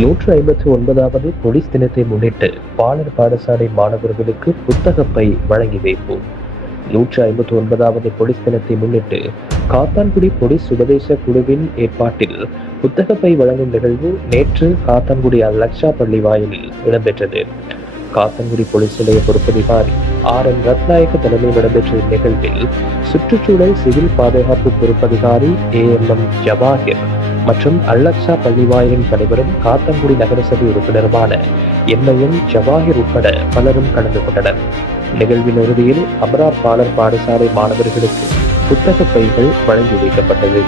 நூற்று ஐம்பத்தி ஒன்பதாவது போலீஸ் தினத்தை முன்னிட்டு பாலர் பாடசாலை மாணவர்களுக்கு புத்தகப்பை வழங்கி வைப்பு. நூற்று ஐம்பத்தி ஒன்பதாவது போலீஸ் தினத்தை முன்னிட்டு காத்தான்குடி போலீஸ் சுபதேச குழுவின் ஏற்பாட்டில் புத்தகப்பை வழங்கும் நிகழ்வு நேற்று காத்தான்குடி அலக்ஷா பள்ளி வாயிலில் இடம்பெற்றது. காத்தான்குடி போலீஸ் நிலைய பொறுப்பதிகாரி ஆர் என் ரத்நாயக்க தலைமையில் நடைபெற்ற இந்நிகழ்வில் சுற்றுச்சூழல் சிவில் பாதுகாப்பு பொறுப்பதிகாரி ஏ எம் எம் ஜவாஹிர் மற்றும் அல்லக்ஷா பள்ளிவாயலின் தலைவரும் காத்தங்குடி நகரசபை உறுப்பினருமான எம்ஐஎம் ஜவாஹிர் உட்பட பலரும் கலந்து கொண்டனர். நிகழ்வின் இறுதியில் அமரார் பாலர் பாடசாலை மாணவர்களுக்கு புத்தக பைகள் வழங்கி வைக்கப்பட்டது.